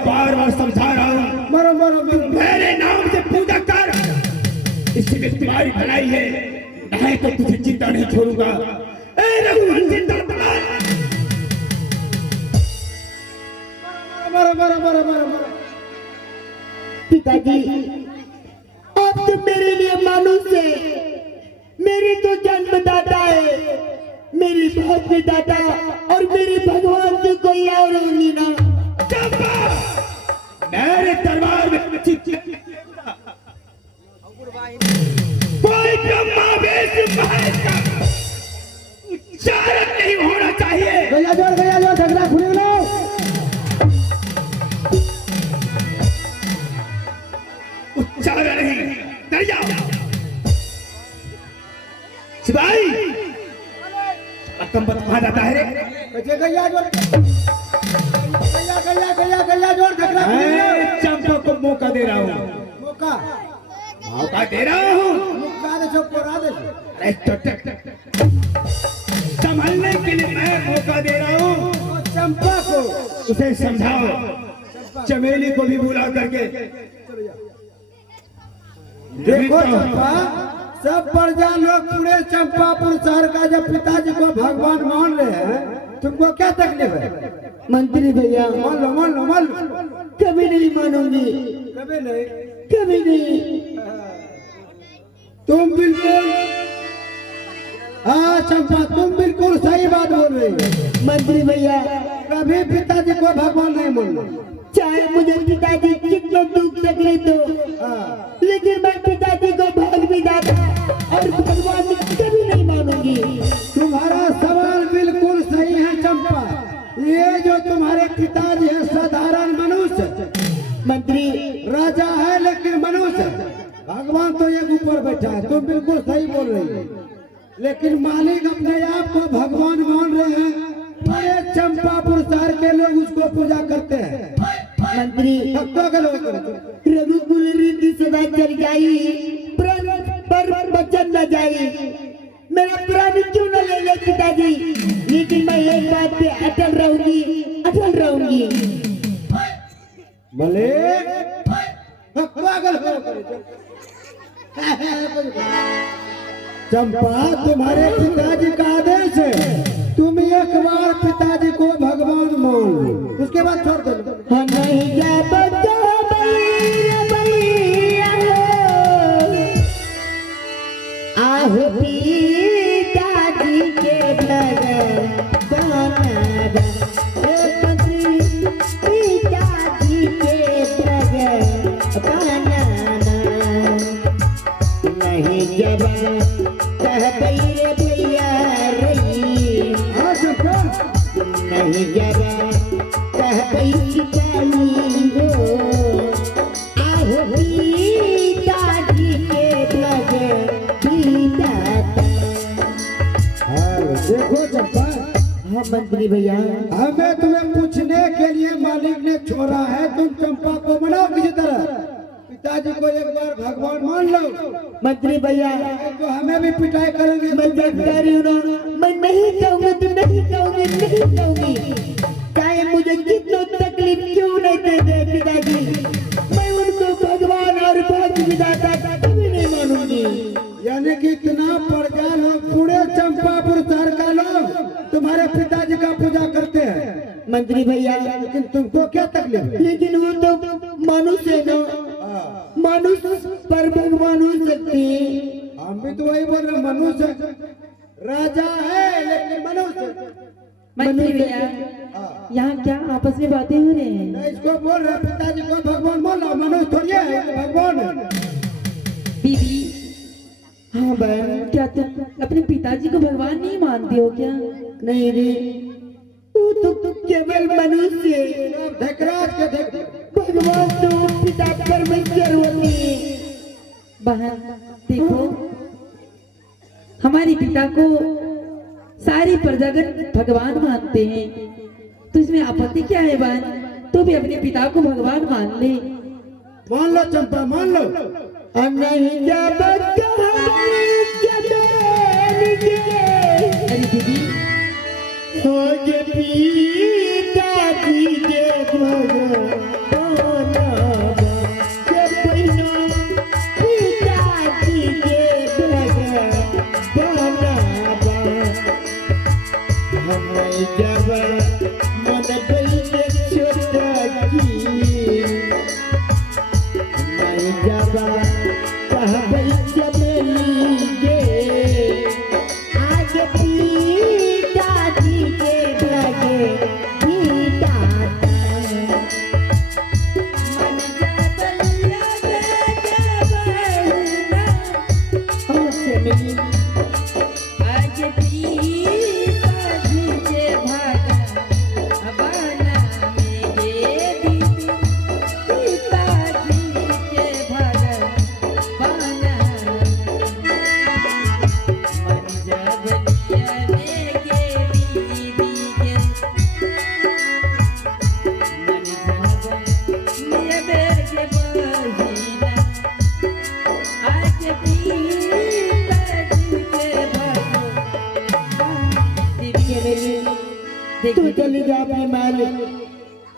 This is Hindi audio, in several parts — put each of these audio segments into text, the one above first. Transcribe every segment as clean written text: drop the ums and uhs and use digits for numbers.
बार बार समझा रहा हूँ, मेरे नाम से पूजा कर, इससे तुम्हारी भलाई है, नहीं तो तुझे जिंदा नहीं छोड़ूंगा। रघुवंशी पिताजी, आप तो मेरे लिए मानुष है, मेरी तो जन्मदाता है, मेरी बहुत भी दाता और मेरी भगवान की कोई और होगी ना। मेरे दरबार में कोई ब्रह्मावेश महल का उच्चारण नहीं होना चाहिए। गया जोर झगड़ा खुले लो। उच्चारण नहीं, डर जाओ सिपाही। अकम्बत कहा जाता है रे, गया जोर झगड़ा खुले लो। चंपा को मौका दे रहा हूँ, मौका दे रहा हूँ। संभलने के लिए मैं मौका दे रहा हूँ। चंपा को उसे समझाओ, चमेली को भी बुला करके। देखो चंपा, सब प्रजा लोग पूरे चंपापुर शहर का जब पिताजी को भगवान मान रहे हैं, तुमको क्या तकलीफ है? मंत्री भैया, मान लो। कभी नहीं मानूंगी, कभी नहीं। तुम बिल्कुल, हाँ चंपा, तुम बिल्कुल सही बात बोल रही हो। मंत्री भैया, कभी पिताजी को भगवान नहीं मानना, चाहे मुझे पिताजी कितना दुख तकलीफ दो, लेकिन मैं पिताजी को भाग भी दाता और भगवान में कभी नहीं मानूंगी। तुम्हारा सवाल बिल्कुल सही है चंपा। ये जो तुम्हारे पिताजी है साधारण मनुष्य, मंत्री राजा है लेकिन मनुष्य, भगवान तो एक ऊपर बैठा है। तुम बिल्कुल सही बोल रही हो, लेकिन मालिक अपने आप को भगवान मान रहे हैं। पूरे चंपापुर शहर के लोग उसको पूजा करते हैं। मंत्री रघुकुल रीति सदा चल जाई, पर बचन न जाई। मेरा प्राण क्यों न ले ले पिताजी, लेकिन मैं एक बात पे अटल रहूंगी। चंपा, तुम्हारे पिताजी का आदेश है, तुम एक बार पिताजी को भगवान मान लो, उसके बाद छोड़ दो। हाँ नहीं जा बच्चा आहो पिताजी के नगर बनाना, पिताजी के नगर बनाना, नहीं जबा कह रे भैया रही, नहीं जबा कह सिपाही हो, आहो पिताजी के नगर बनाना। देखो चंपा, हाँ मंत्री भैया, हमें तुम्हें पूछने के लिए मालिक ने छोड़ा है। तुम चंपा को मनाओ किसी तरह, पिताजी को एक बार भगवान मान लो। मंत्री भैया, तो हमें भी पिटाई करेंगे। मैं कह रही हूँ ना, मैं नहीं कहूँगी तो नहीं कहूँगी, चाहे मुझे कितना तकलीफ क्यों नहीं दे पिताजी, मैं उनको भगवान और भाग्य विधाता कभी नहीं मानूंगी। यानी कि इतना प्रजा लोग, पूरे चंपापुर शहर का लोग तुम्हारे पिताजी का पूजा करते हैं। मंत्री भैया, लेकिन तुमको क्या तकलीफ है? लेकिन वो तो मनुष्य है ना, मनुष्य पर भगवान हो सकते हैं। हम भी तो वही बोल रहे, मनुष्य राजा है लेकिन मनुष्य। मंत्री भैया, यहाँ क्या आपस में बातें हो रहे हैं? नहीं, इसको बोल रहे पिताजी को भगवान बोलो, मनुष्य थोड़ी है, भगवान है। दीदी, हाँ बहन, क्या तुम अपने पिताजी को भगवान नहीं मानते हो क्या? नहीं रे, वो तो केवल मनुष्य है, धकराज के देख, भगवान तो पिता परमेश्वर होते हैं। बहन देखो, हमारे पिता को सारी प्रजागण भगवान मानते हैं, तो इसमें आपत्ति क्या है बहन? तो भी अपने पिता को भगवान मान ले। मान लो चंपा, मान लो। नहीं जब अरे दीदी हो जे पीता दीजे भगवान के बिना पीता दीजे भगवान हमें जब मन बैठे छोटा की मैं जब कहबै चमेली गे आज पीता दीजे भगे पीता मन जाबलिया जाबलना ओ चमेली आज पीता दीजे भगवाना मेरे दीदी पीता दीजे भगवाना मन जाबलिया मेरे दीदी के मन जाबलिया मेरे बहिना आज पीता दीजे भगवाना तू चली जा अपनी माल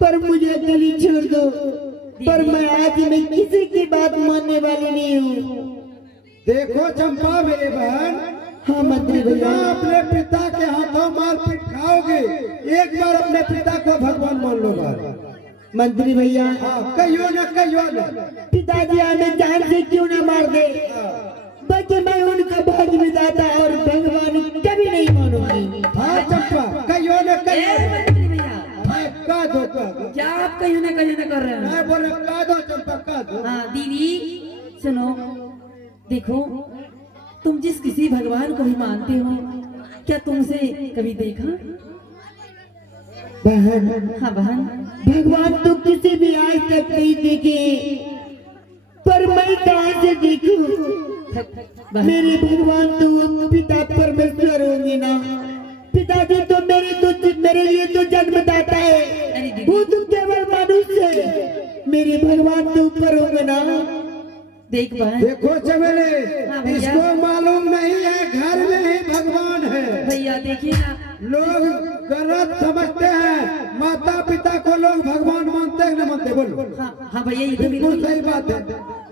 पर मुझे गली छोड़ दो पर मैं आज में किसी की बात मानने वाली नहीं हूँ। देखो चंपा मेरी बहन, हाँ मंत्री बिना भैया अपने पिता के हाथों मारपीट खाओगे, एक बार अपने पिता को भगवान मान लो बार। मंत्री भैया हाँ, कहियो न कहियो न। पिताजी हमें जान से क्यों ना मार दे बल्कि मैं उनका भाग विधाता और भगवान कभी नहीं मानूंगी। हाँ चंपा, कहियो न ए कहियो। मंत्री भैया हाँ, कह दो कह दो। क्या आप कहीं ना कर रहे हैं? मैं बोले कह दो चंपा, कह दो। हाँ दीदी सुनो, देखो तुम जिस किसी भगवान को भी मानते हो क्या तुमसे कभी देखा? बहन हाँ बहन भगवान तो किसी भी आज तक नहीं देखे पर मैं कहाँ से देखूं? बहन मेरे भगवान तो पिता परमेश्वर होंगे ना। पिताजी तो मेरे लिए तो जन्मदाता है, अरे दीदी वो तो केवल मनुष्य है। मेरे भगवान तो ऊपर होंगे ना। देख बहन देखो चमेली, हाँ भैया। इसको मालूम नहीं है घर में ही भगवान है। भैया देखिए ना, लोग गलत समझते हैं, माता पिता को लोग भगवान मानते हैं न मानते? बोलो। हाँ हाँ भैया ये तो बिल्कुल बिल्कुल सही बात है।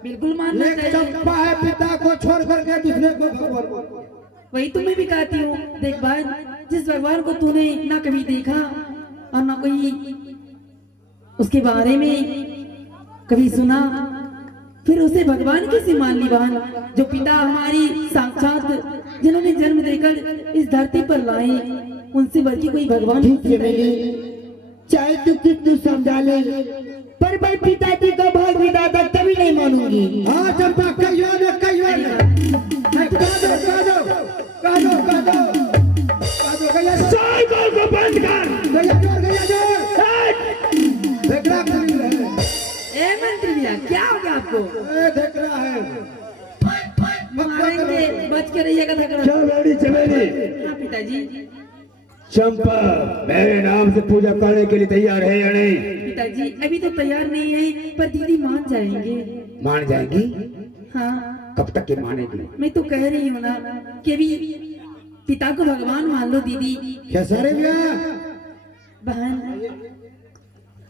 बिल्कुल मानना एक चाहिए। चंपा है पिता को छोड़ करके दूसरे को भगवान मानता है। वही तो मैं भी कहती हूँ। देख बहन, जिस भगवान को तूने ना कभी देखा और ना कोई उसके बारे में कभी सुना, फिर उसे भगवान कैसे मान ली बहन? जो पिता हमारी साक्षात जिन्होंने जन्म देकर इस धरती पर लाए, उनसे बढ़ के कोई भगवान ठीक है मेरी, चाहे तू कितनी समझा ले पर मैं पिताजी का भाग विधाता कभी नहीं मानूंगी। हाँ चंपा, कहियो न कहियो न। कह दो कह दो कह दो कह दो कह दो, गैया जोर, साइकिल को बंद कर। गैया जोर, गैया जोर। देखना करी है। ए मंत्री भैया क्या हो गया आपको? ए, देख रहा है। मारेंगे, बच के रहिएगा धकड़ा। चमेली चमेली, हाँ पिताजी। चंपा मेरे नाम से पूजा करने के लिए तैयार है या नहीं? पिताजी अभी तो तैयार नहीं है पर दीदी मान जाएंगे। मान जाएंगी? हाँ कब तक के मानेगी? मैं तो कह रही हूँ ना कि अभी पिता को भगवान मान लो दीदी। क्या सारे भैया? बहन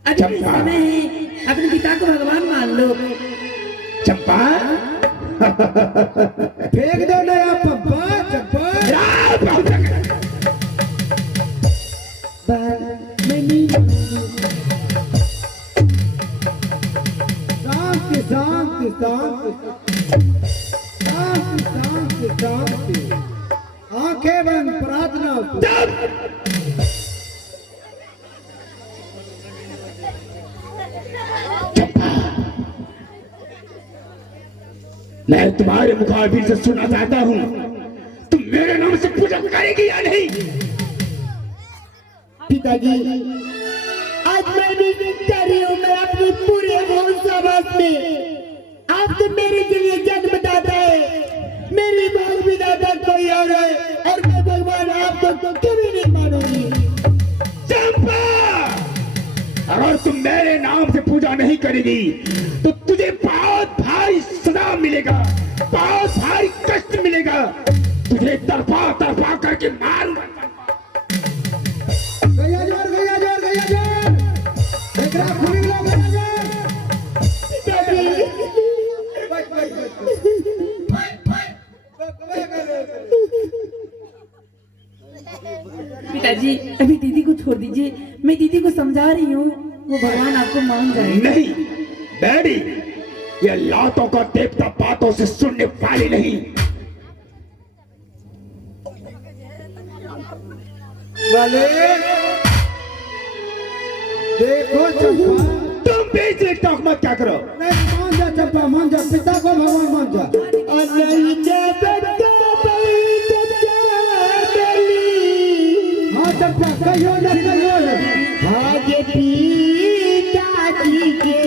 अभी भी समय है, अपने पिता को भगवान मान लो। चंपा फेंक दो नया पप्पा चंपा। बहन मैं नहीं मानूंगी। शांति शांति शांति शांति शांति। आंखें बंद, प्रार्थना करो। मैं तुम्हारे मुखाबिर से सुनना चाहता हूँ, तुम मेरे नाम से पूजा करेगी या नहीं? पिताजी आज मैं भी कर रही हूँ, मैं अपनी पूरे वंशावश में आप तो मेरे के लिए जन्मदाता है, मेरी भाग विधाता कोई और है और मैं भगवान आपको तो कभी नहीं मानूंगी। चंपा, अगर तुम मेरे नाम से पूजा नहीं करेगी तो तुझे बहुत भारी सजा मिलेगा, बहुत भारी कष्ट मिलेगा। तुझे तरफा तरफा करके मारूंगा। गैया जोर गैया जोर गैया जोर एकरा खुली लो गैया जोर पिताजी अभी दीदी को छोड़ दीजिए, मैं दीदी को समझा रही हूँ, वो भगवान आपको मान जाए। नहीं डैडी, ये लातों का देवता बातों से सुनने वाली नहीं। वाले देखो चंपा, तुम बीच में टॉक मत क्या करो। नहीं मान जा चंपा, मान जा, पिता को भगवान मान जा। हाँ चंपा कहियो न कहियो न। आगे पिताजी के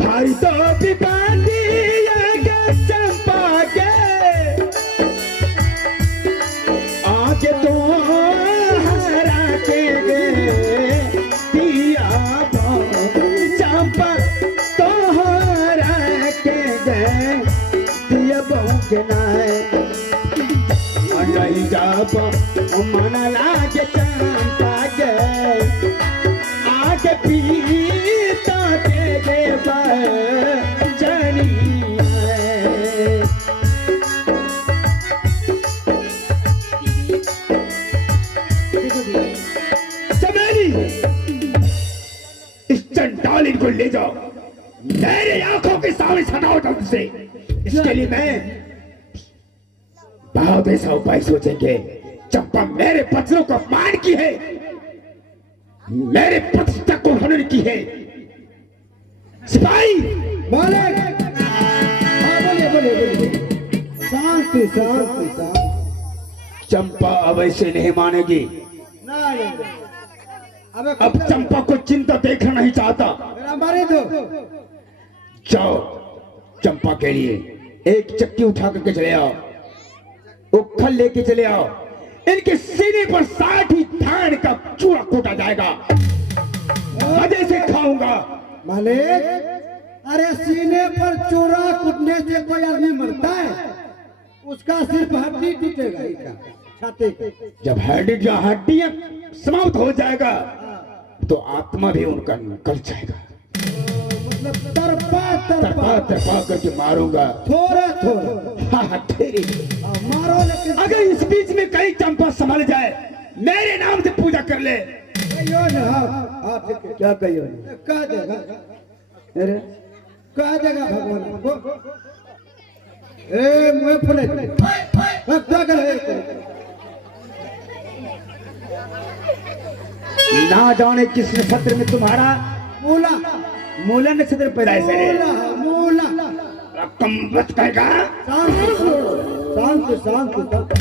भाई तो भी बांधी चंपा के आगे तो हरा के दिया चंपा तो हरा के दिया बहु के नहीं जाप मन लागे चंपा के आगे पीता के जनी चमेली, इस चंडालिन को ले जाओ, मेरे आंखों के सामने सताओ जल्द से। इसके लिए मैं बहुत ऐसा उपाय सोचेंगे। चंपा मेरे पत्रों को अपमान की है, मेरे प्रतिष्ठा को हनन की है। सिपाही मालिक, हाँ बोलिए बोलिए बोलिए। शांति शांति शांति। चंपा अब ऐसे नहीं मानेगी। नहीं अब चंपा को चिंता देखना नहीं चाहता। मेरा मारे दो। जाओ चंपा के लिए एक चक्की उठा करके चले आओ, उखल लेके चले आओ। इनके सीने पर 60 धान का चूड़ा कूटा जाएगा, मजे से खाऊंगा। मालिक, अरे सीने पर चूड़ा कूटने से कोई आदमी मरता है? उसका सिर्फ हड्डी टूटेगा, इसका छाती। जब हड्डियां समाप्त हो जाएगा तो आत्मा भी उनका निकल जाएगा। मतलब तरपा तरपा तरपा करके मारूंगा। थोड़ा थोड़ा। हाँ तेरी मारो लेकिन अगर इस बीच में कहीं चंपा संभल जाए, मेरे नाम से पूजा कर ले। कहियो ना। हाँ ठीक है। क्या कहियो? कह देगा, अरे कह देगा भगवान को। ए मुँह फुले क्या करे? ना जाने किस नक्षत्र में तुम्हारा मूला मूला नक्षत्र पैदा है। मूला कम बच कहेगा। शांति शांति शांति।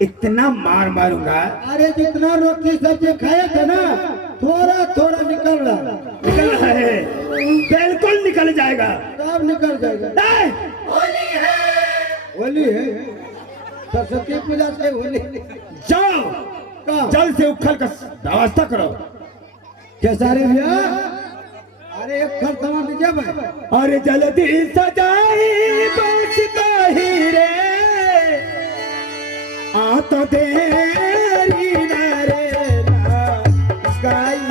इतना मार मारूंगा। अरे जितना रोटी सब्जी खाए थे ना, थोड़ा थोड़ा निकल रहा है, बिल्कुल निकल जाएगा। सब निकल जाएगा। नहीं, होली है, सरस्वती पूजा से होली। जाओ जल्द से उखल का व्यवस्था करो। केसारी भैया, अरे एक खर सामान दीजिए भाई। अरे जल्दी सजाई बस बाहिरे आ तो देरी न रे गाई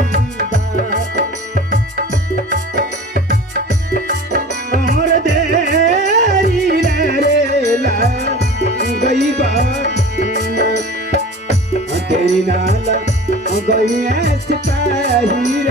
और देरी न रे गई तेरी नाला गई ऐसे ताहिर